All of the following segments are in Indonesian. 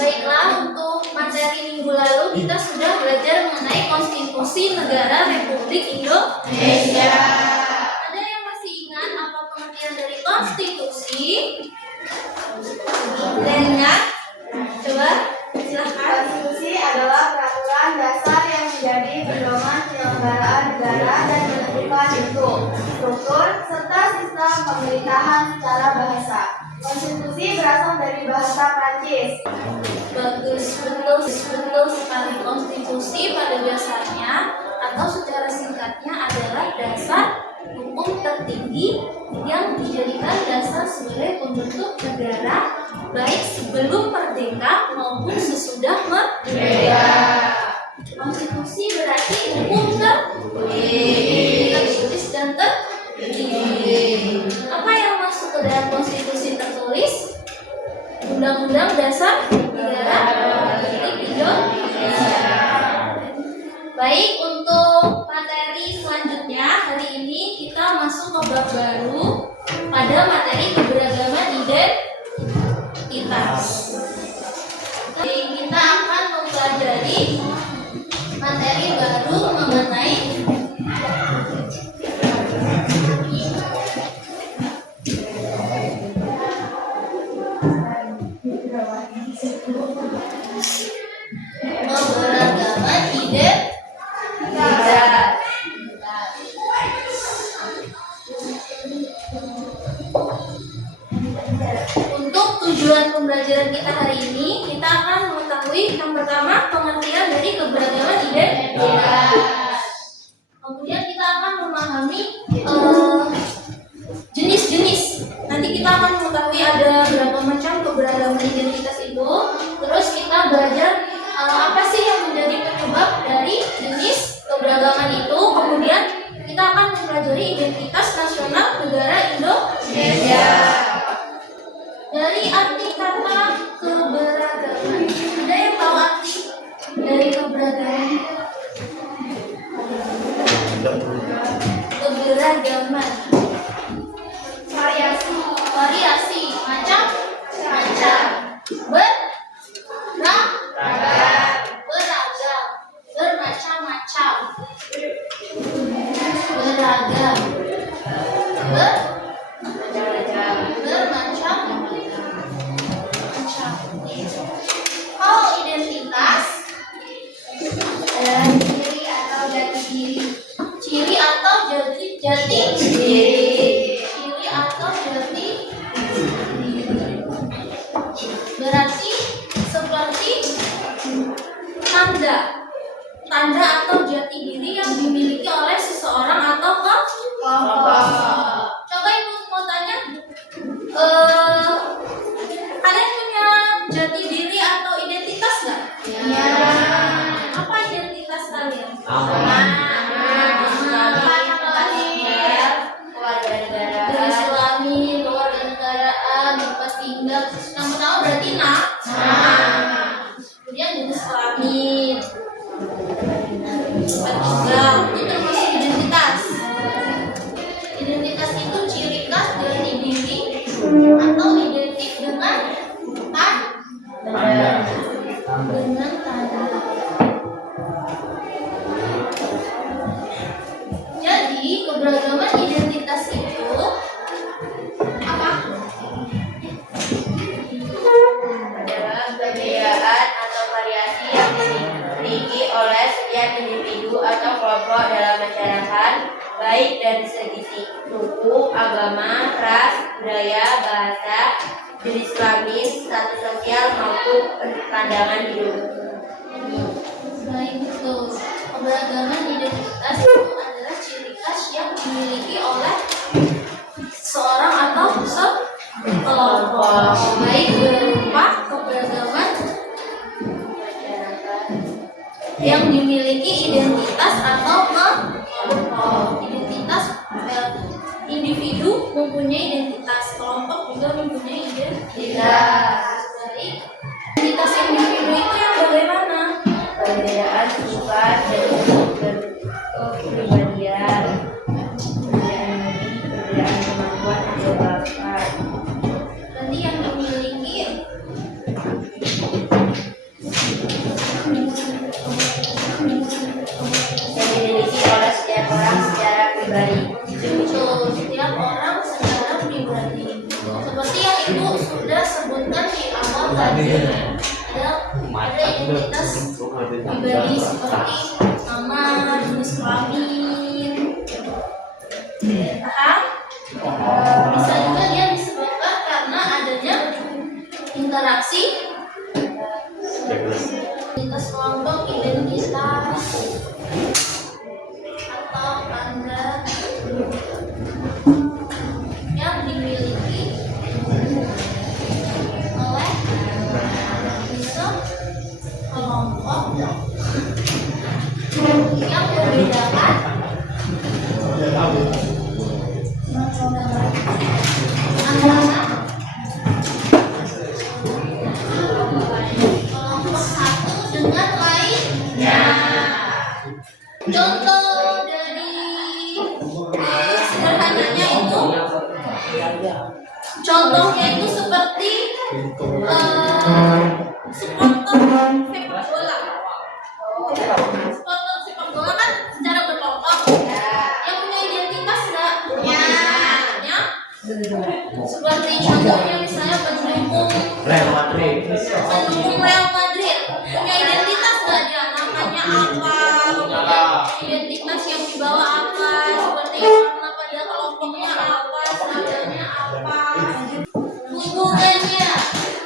Baiklah, untuk materi minggu lalu kita sudah belajar mengenai Konstitusi Negara Republik Indonesia. Ada yang masih ingat apa pengertian dari konstitusi? Dan ingat? Coba silahkan. Konstitusi adalah peraturan dasar yang menjadi pedoman penyelenggaraan negara dan menentukan bentuk, struktur, serta sistem pemerintahan secara bahasa. Konstitusi berasal dari bahasa Prancis. Bagus, betul sekali. Konstitusi pada dasarnya atau secara singkatnya adalah dasar hukum tertinggi yang dijadikan dasar sebagai pembentuk negara baik sebelum merdeka maupun sesudah merdeka. Konstitusi berarti hukum tertulis dan tertinggi. Apa yang masuk ke dalam konstitusi tertulis? Undang-Undang Dasar Negara Republik Indonesia. Baik, untuk materi selanjutnya hari ini kita masuk ke bab baru pada materi keberagaman identitas. Jadi kita akan mempelajari materi baru mengenai keberagaman identitas. Untuk tujuan pembelajaran kita hari ini, kita akan mengetahui yang pertama pengertian dari keberagaman identitas. Kemudian kita akan memahami jenis-jenis. Nanti kita akan mengetahui ada berapa macam keberagaman identitas itu. Terus kita belajar apa sih yang menjadi penyebab dari jenis keberagaman itu. Kemudian kita akan mempelajari identitas nasional negara Indonesia. Dari arti kata keberagaman, ada yang tahu arti dari keberagaman? Keberagaman, variasi, macam-macam, beragam, bermacam-macam, beragam, bermacam-macam. Kalau identitas adalah ciri atau jati diri. Ciri atau jati diri. Ciri atau jati diri. Berarti seperti tanda atau jati diri yang dimiliki oleh seseorang atau kelompok. Coba ibu mau tanya, kalian punya jati diri atau identitas nggak? Ya. Apa identitas kalian? Garis kelamin, kewarganegaraan, tempat tinggal. Yang pertama berarti kemudian jenis kelamin, tempat tinggal, itu termasuk identitas. Identitas itu ciri khas jati diri atau identik dengan tanda. Jadi keberagaman identitas itu apa? Adalah perbedaan atau variasi yang dimiliki oleh setiap individu atau kelompok dalam masyarakat, baik dari segi suku, agama, ras, budaya, bahasa, jenis kelamin, status sosial maupun pandangan hidup. Baik, betul. Keberagaman identitas itu adalah ciri khas yang dimiliki oleh seorang atau sekelompok, baik berupa keberagaman yang dimiliki identitas atau kelompok. Identitas individu mempunyai identitas, kelompok juga mempunyai identitas. Baik, identitas individu itu yang bagaimana? Perbedaan sifat dan kepribadian, perbedaan kemampuan atau bakat, dimiliki oleh setiap orang secara pribadi. Betul, setiap orang secara pribadi. Seperti yang ibu sudah sebutkan di awal tadi, ada identitas pribadi seperti nama, jenis kelamin, paham? Bisa juga dia disebabkan karena adanya interaksi identitas kelompok, identitas atau tanda yang dimiliki oleh sekelompok yang membedakan antara kelompok satu dengan lainnya. Contoh dari sederhananya itu, contohnya itu seperti supporter sepak bola. Supporter sepak bola kan secara berkelompok. Yang punya identitas nggak? Punya. Seperti contohnya misalnya pendukung Real Madrid. Punya identitas nggak dia? Namanya apa? Identitas yang dibawa apa? Seperti warna pada kelompoknya apa? Seragamnya apa? Hubungannya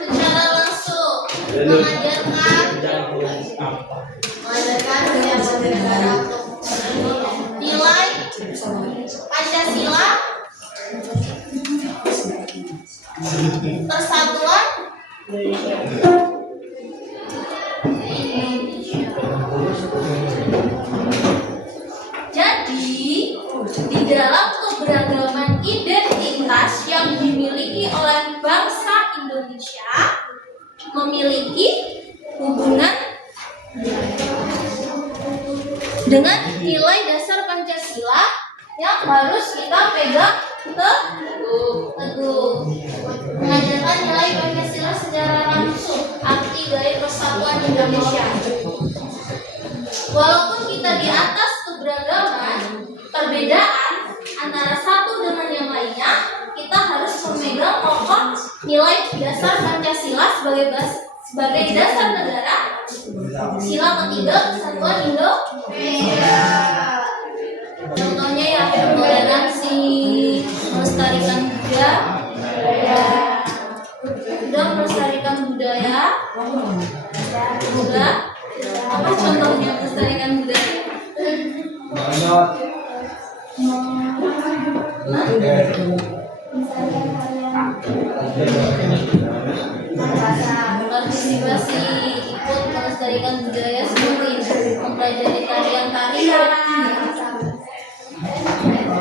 secara langsung mengajarkan negara untuk nilai Pancasila, persatuan Indonesia. Jadi, di dalam keberagaman identitas yang dimiliki oleh bangsa Indonesia memiliki hubungan dengan nilai dasar Pancasila yang harus kita pegang teguh. Mengajarkan nilai Pancasila secara langsung, arti dari persatuan Indonesia. Walaupun kita di atas keberagaman, perbedaan antara satu dengan yang lainnya, kita harus memegang pokok nilai dasar Pancasila sebagai dasar negara. Sila ketiga kesatuan Indonesia. Contohnya ya toleransi, melestarikan budaya, melestarikan budaya. Juga apa contohnya melestarikan budaya? Partisipasi ikut melestarikan budaya seperti mempelajari tarian-tarian,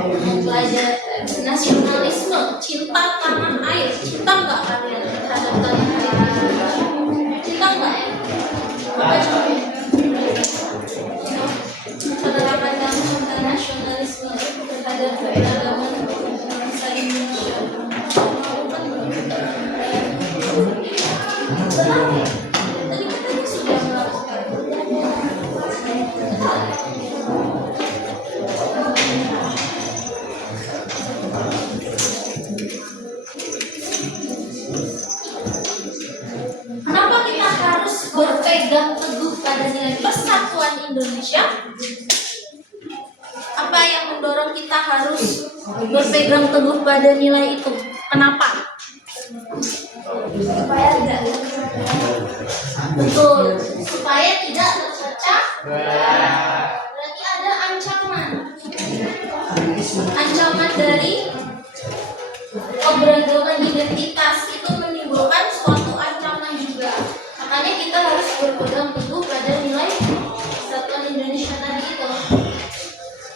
mempelajari nasionalisme, cinta tanah air. Cinta nggak kalian terhadap tanah air? Cinta nggak ya? Apa contohnya? Penerapan dalam cinta nasionalisme terhadap keberagaman bangsa Indonesia. Tadi katanya sudah melakukan. Kenapa kita harus berpegang teguh pada nilai persatuan Indonesia? Apa yang mendorong kita harus berpegang teguh pada nilai itu? Kenapa? Supaya tidak betul, supaya tidak terpecah. Berarti ada ancaman dari keberagaman identitas itu menimbulkan suatu ancaman juga. Makanya kita harus berpegang teguh pada nilai persatuan Indonesia tadi itu.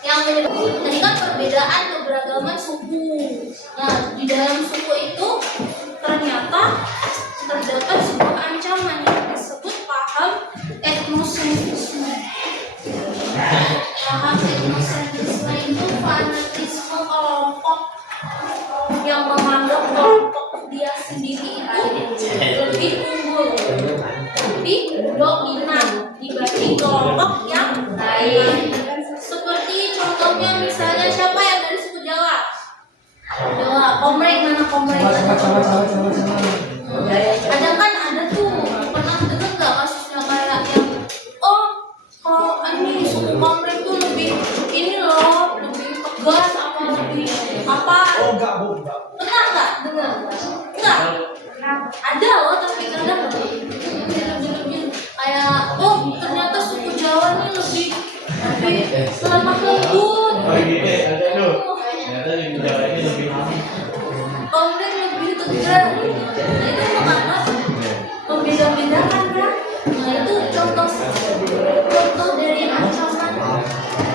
Yang menyebut tadi kan perbedaan keberagaman suku. Nah, di dalam suku itu ternyata terdapat sebuah ancaman yang disebut paham etnosentrisme. Paham etnosentrisme itu fanatisme kelompok yang menganggap kelompok dia sendiri itu lebih unggul, lebih dominan dibanding kelompok yang lain. pemerintah. Ada kan ada tuh pernah dengar nggak kasusnya kayak yang kalau ini suku komplain tuh lebih ini loh lebih tegas apa lebih apa? Pernah nggak dengar? Nggak. Ada loh tapi kadang kayak ternyata suku Jawa nih lebih lemah lembut. Komplain lebih tegas. Nah itu karena membeda-bedakan kan. Nah itu contoh dari ancaman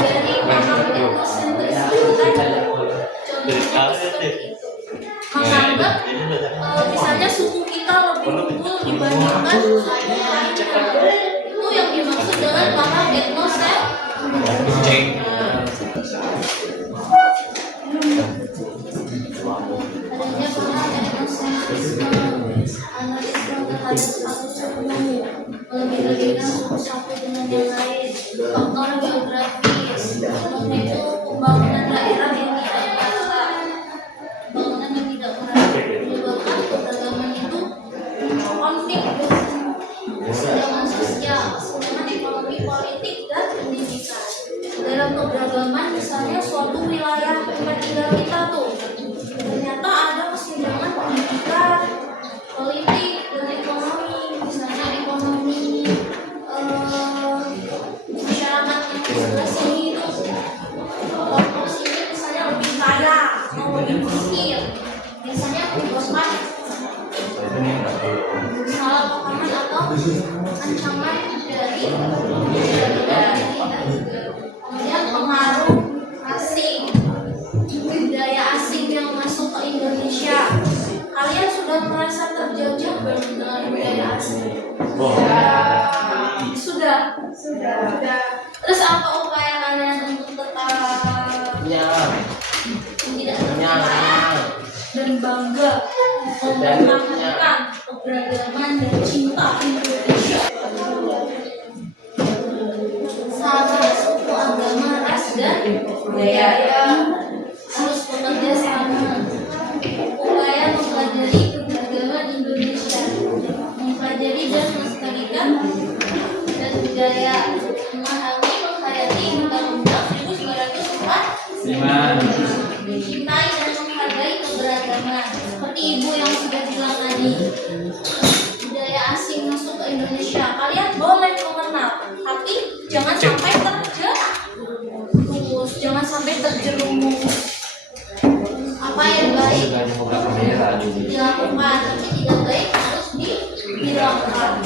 dari paham etnosentris itu kan. Contohnya seperti itu. Menganggap misalnya suku kita lebih unggul dibandingkan suku lainnya. Itu yang dimaksud dengan paham etnosentris. Adanya paham etnosentrisme, analisme terhadap satu suku, melebih-lebihkan suku satu dengan yang lain, faktor geografis, contohnya itu pembangunan daerah yang tidak merata, pembangunan yang tidak merata menyebabkan keberagaman itu konflik, kesenjangan sosial, kesenjangan ekonomi, politik, dan pendidikan. Dalam keberagaman misalnya suatu wilayah tempat tinggal kita tuh ternyata ada kesenjangan pendidikan, politik, dan ekonomi. Misalnya ekonomi masyarakat yang di sebelah sini itu kelompok sini misalnya lebih kaya atau lebih miskin, biasanya menyebabkan salah pahaman atau ancaman dari kemudian pengaruh asing, budaya asing yang masuk ke Indonesia. Kalian sudah merasa terjajah belum dengan budaya asing? Sudah. Terus apa upaya kalian untuk tetap tidak tertinggal dan bangga mempertahankan keberagaman dan cinta Indonesia? Sama suku, agama, ras, dan budaya harus bekerja sama. Upaya mempelajari keberagaman Indonesia, mempelajari dan melestarikan dan budaya, memahami, menghayati Undang-Undang 1945, mencintai dan menghargai keberagaman. Seperti ibu yang sudah bilang tadi, budaya asing masuk ke Indonesia, kalian boleh mengenal, tapi jangan sampai terjerumus, jangan sampai terjerumus. Apa yang baik dilakukan, tapi tidak baik harus dihilangkan.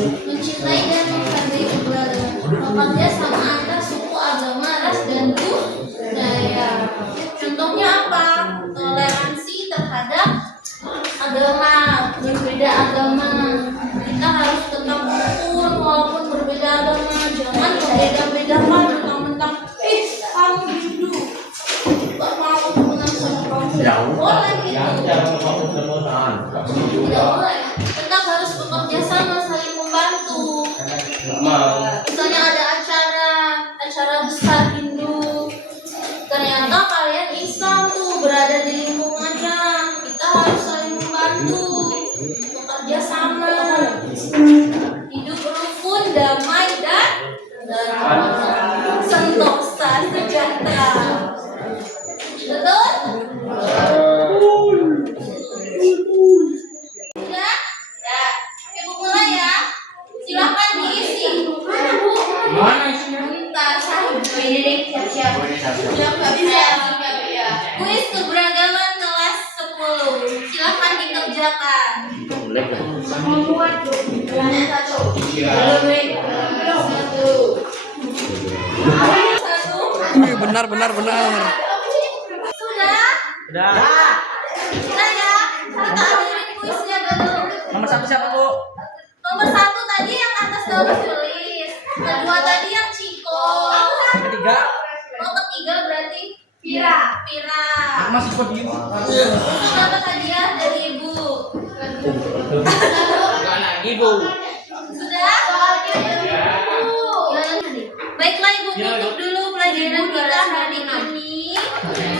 Mencintai dan menghargai keberagaman, bekerja sama antar suku, agama, ras, dan budaya. Contohnya apa? Toleransi terhadap agama, berbeda agama. Kita harus tetap rukun walaupun berbeda agama. Jangan membeda-bedakan mentang-mentang kamu Hindu gak mau temenan sama kamu. Boleh gitu. Tidak boleh. Tetap harus bekerja sama, saling membantu. Misalnya ada acara besar Hindu, ternyata kalian Islam tuh berada di lingkungannya, kita harus saling membantu, bekerja sama, hidup rukun, damai, dan sentosa, sejahtera. Betul? Sudah? Ya. Ibu mulai ya. Silakan diisi. Mana Bu? Mana isinya? Bentar, saya Ini nih, siap-siap. siap nggak bisa. Kuis keberagaman kelas 10. Silakan dikerjakan. Membuat satu. Satu. Benar. Sudah? Sudah ya. Kita akhiri kuisnya dulu. Nomor 1 siapa, Bu? Nomor 1 tadi yang atas garis tulis. Kedua tadi yang Ciko. Ketiga. Ketiga berarti Pira. Masih kok gini. Itu dapat hadiah dari Ibu. Ibu. Sudah? Baiklah Ibu, tutup dulu pelajaran kita hari ini.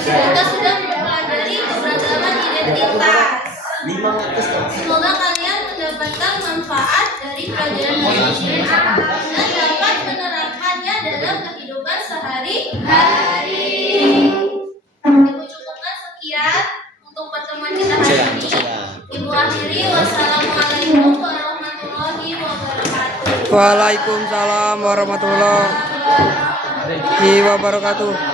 Kita sudah mempelajari keberagaman identitas berlintas. Semoga kalian mendapatkan manfaat dari pelajaran hari ini dan dapat menerapkannya dalam kehidupan sehari-hari. Ibu cukupkan sekian untuk pertemuan kita hari ini. Ibu akhiri, wassalamualaikum warahmatullahi wabarakatuh. Waalaikumsalam warahmatullahi wabarakatuh.